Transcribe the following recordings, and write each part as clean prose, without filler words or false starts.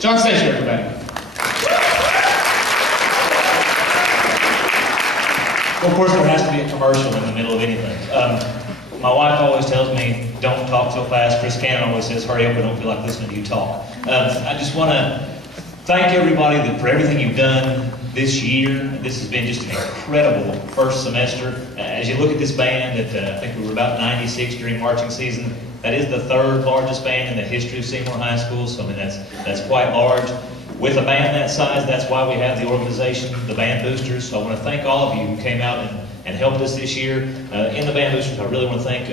John Stasser, everybody. Well, of course, there has to be a commercial in the middle of anything. My wife always tells me, don't talk so fast. Chris Cannon always says, hurry up, I don't feel like listening to you talk. I just want to thank everybody for everything you've done this year. This has been just an incredible first semester. As you look at this band, I think we were about 96 during marching season. That is the third largest band in the history of Seymour High School, so I mean that's quite large. With a band that size, that's why we have the organization, the Band Boosters. So I want to thank all of you who came out and helped us this year. In the Band Boosters, I really want to thank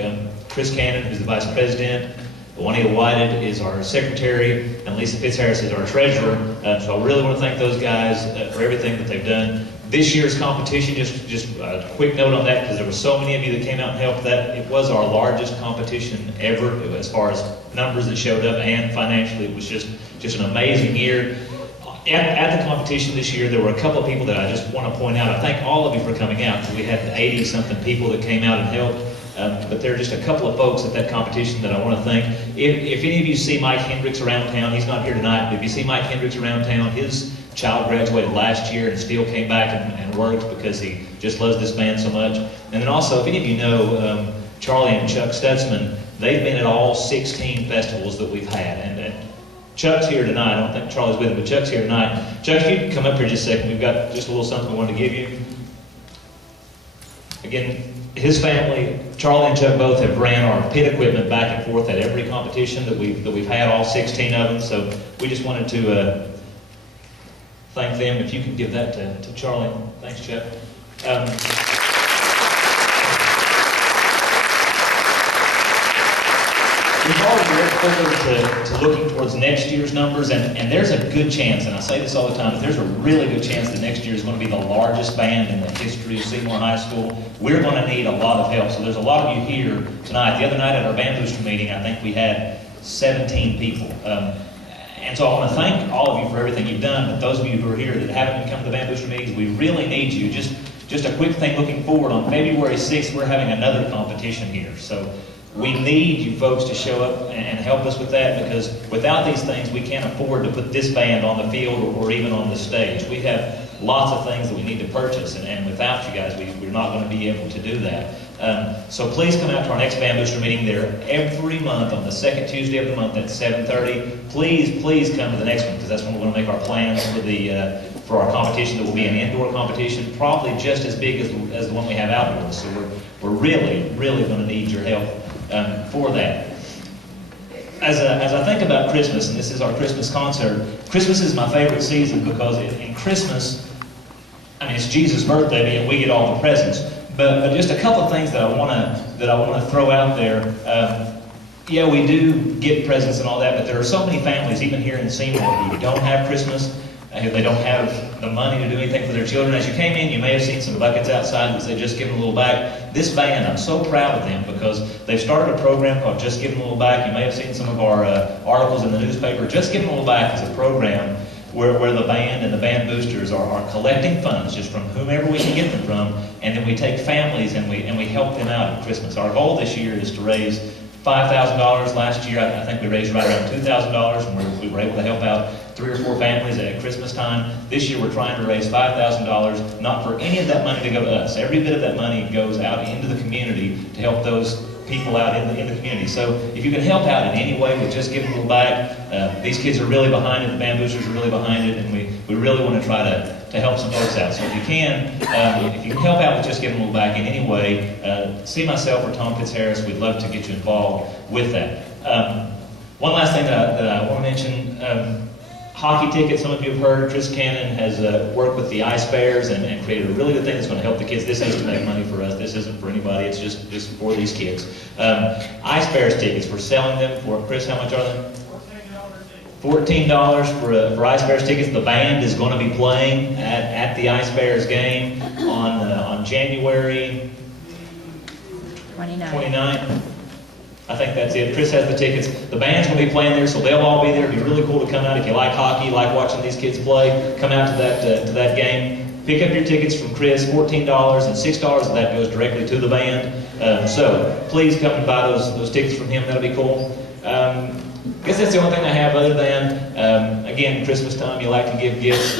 Chris Cannon, who's the Vice President. Juanita Whited is our Secretary, and Lisa Fitzharris is our Treasurer. So I really want to thank those guys for everything that they've done. This year's competition, just a quick note on that, because there were so many of you that came out and helped. That it was our largest competition ever, as far as numbers that showed up, and financially it was just an amazing year. At the competition this year, there were a couple of people that I just want to point out. I thank all of you for coming out, because we had 80-something people that came out and helped. But there are just a couple of folks at that competition that I want to thank. If any of you see Mike Hendricks around town, he's not here tonight, but if you see Mike Hendricks around town, his child graduated last year and still came back and worked because he just loves this band so much. And then also, if any of you know Charlie and Chuck Stutzman, they've been at all 16 festivals that we've had. And Chuck's here tonight. I don't think Charlie's with him, but Chuck's here tonight. Chuck, if you can come up here just a second, we've got just a little something we wanted to give you. Again, his family, Charlie and Chuck both have ran our pit equipment back and forth at every competition that we've had, all 16 of them. So we just wanted to thank them. If you can give that to Charlie. Thanks, Chuck. We've already looked forward to looking towards next year's numbers, and there's a good chance, and I say this all the time, but there's a really good chance that next year is going to be the largest band in the history of Seymour High School. We're going to need a lot of help, so there's a lot of you here tonight. The other night at our Band Booster meeting, I think we had 17 people. And so I want to thank all of you for everything you've done, but those of you who are here that haven't been coming to the Band Booster meetings, we really need you. Just a quick thing looking forward, on February 6th, we're having another competition here. So we need you folks to show up and help us with that, because without these things, we can't afford to put this band on the field or even on the stage. We have lots of things that we need to purchase, and without you guys, we're not going to be able to do that. So please come out to our next Band Booster meeting. They're every month on the second Tuesday of the month at 7:30. Please come to the next one, because that's when we're going to make our plans for our competition that will be an indoor competition, probably just as big as the one we have outdoors. So we're really going to need your help for that. As I think about Christmas, and this is our Christmas concert, Christmas is my favorite season, because in Christmas, I mean, it's Jesus' birthday and we get all the presents. But just a couple of things that I want to throw out there. Yeah, we do get presents and all that, but there are so many families, even here in Seymour, who don't have Christmas. They don't have the money to do anything for their children. As you came in, you may have seen some buckets outside because they just given a little back. This band, I'm so proud of them, because they've started a program called Just Giving a Little Back. You may have seen some of our articles in the newspaper. Just Giving a Little Back is a program where the band and the Band Boosters are collecting funds just from whomever we can get them from, and then we take families and we help them out at Christmas. Our goal this year is to raise $5,000. Last year, I think we raised right around $2,000, and we were able to help out 3 or 4 families at Christmas time. This year, we're trying to raise $5,000, not for any of that money to go to us. Every bit of that money goes out into the community to help those people out in the community. So if you can help out in any way with Just Giving a Little Back, these kids are really behind it, the Band Boosters are really behind it, and we really want to try to help some folks out. So if you can help out with Just Giving a Little Back in any way, see myself or Tom Fitzharris, we'd love to get you involved with that. One last thing that I want to mention, hockey tickets. Some of you have heard Chris Cannon has worked with the Ice Bears and created a really good thing that's going to help the kids. This is to make money for us. This isn't for anybody. It's just for these kids. Ice Bears tickets, we're selling them for, Chris, how much are they? $14 for Ice Bears tickets. The band is going to be playing at the Ice Bears game on January 29th. I think that's it. Chris has the tickets. The band's going to be playing there, so they'll all be there. It'd be really cool to come out if you like hockey, like watching these kids play. Come out to that game. Pick up your tickets from Chris. $14 and $6 of that goes directly to the band. So please come and buy those tickets from him. That'll be cool. I guess that's the only thing I have other than, again, Christmas time, you like to give gifts.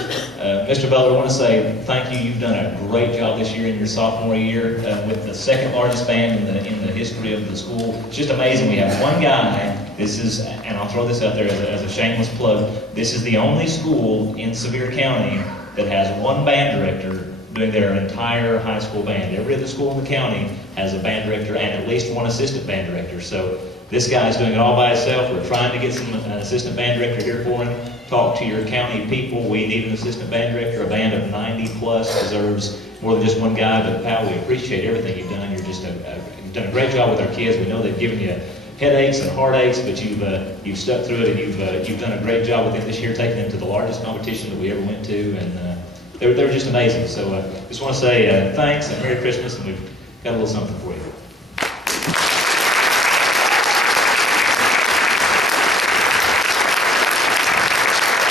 Mr. Butler, I want to say thank you. You've done a great job this year in your sophomore year with the second largest band in the history of the school. It's just amazing. We have one guy. This is, and I'll throw this out there as a shameless plug, this is the only school in Sevier County that has one band director doing their entire high school band. Every other school in the county has a band director and at least one assistant band director. So this guy's doing it all by himself. We're trying to get an assistant band director here for him. Talk to your county people. We need an assistant band director. A band of 90 plus deserves more than just one guy. But pal, we appreciate everything you've done. You've done a great job with our kids. We know they've given you headaches and heartaches, but you've stuck through it, and you've done a great job with them this year, taking them to the largest competition that we ever went to, and they were just amazing. So just want to say thanks and Merry Christmas, and we've got a little something for you.